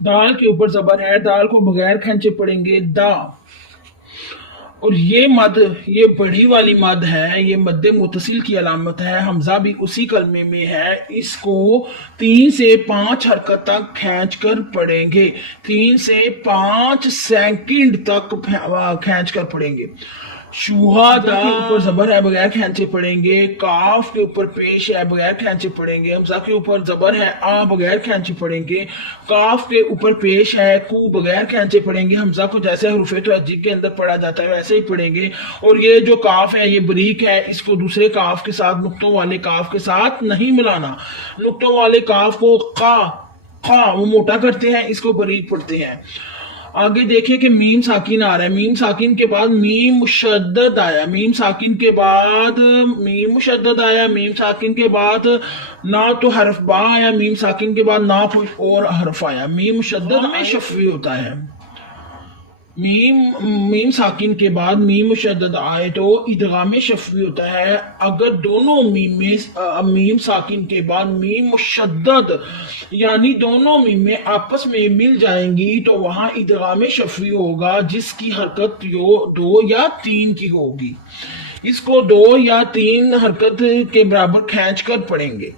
دال کے اوپر زبر ہے، دال کو بغیر کھینچے پڑھیں گے دا۔ اور یہ مد، یہ بڑی والی مد ہے، یہ مد متصل کی علامت ہے، حمزہ بھی اسی کلمے میں ہے، اس کو 3 سے 5 حرکت تک کھینچ کر پڑھیں گے، 3 سے 5 سیکنڈ تک کھینچ کر پڑھیں گے۔ شہداء کے اوپر زبر ہے، بغیر کھینچے پڑھیں گے، کاف کے اوپر پیش ہے، بغیر کھینچے پڑھیں گے، حمزہ کے اوپر زبر ہے، آ بغیر کھینچے پڑھیں گے، کاف کے اوپر پیش ہے، کو بغیر کھینچے پڑھیں گے، حمزہ کو جیسے حروف توجہ کے اندر پڑھا جاتا ہے ویسے ہی پڑھیں گے۔ اور یہ جو کاف ہے یہ بریک ہے، اس کو دوسرے کاف کے ساتھ، نقطوں والے کاف کے ساتھ نہیں ملانا، نقطوں والے کاف کو قا وہ موٹا کرتے ہیں، اس کو بریک پڑھتے ہیں۔ آگے دیکھیں کہ میم ساکن آ رہا ہے، میم ساکن کے بعد میم مشدد آیا، میم ساکن کے بعد میم مشدد آیا، میم ساکن کے بعد نہ تو حرف با آیا، میم ساکن کے بعد نہ کوئی اور حرف آیا، میم مشدد میں شفوی ہوتا ہے۔ میم ساکن کے بعد میم مشدد آئے تو ادغام شفوی ہوتا ہے، اگر دونوں میم ساکن کے بعد میم مشدد یعنی دونوں میمیں آپس میں مل جائیں گی تو وہاں ادغام شفوی ہوگا، جس کی حرکت 2 یا 3 کی ہوگی، اس کو 2 یا 3 حرکت کے برابر کھینچ کر پڑھیں گے۔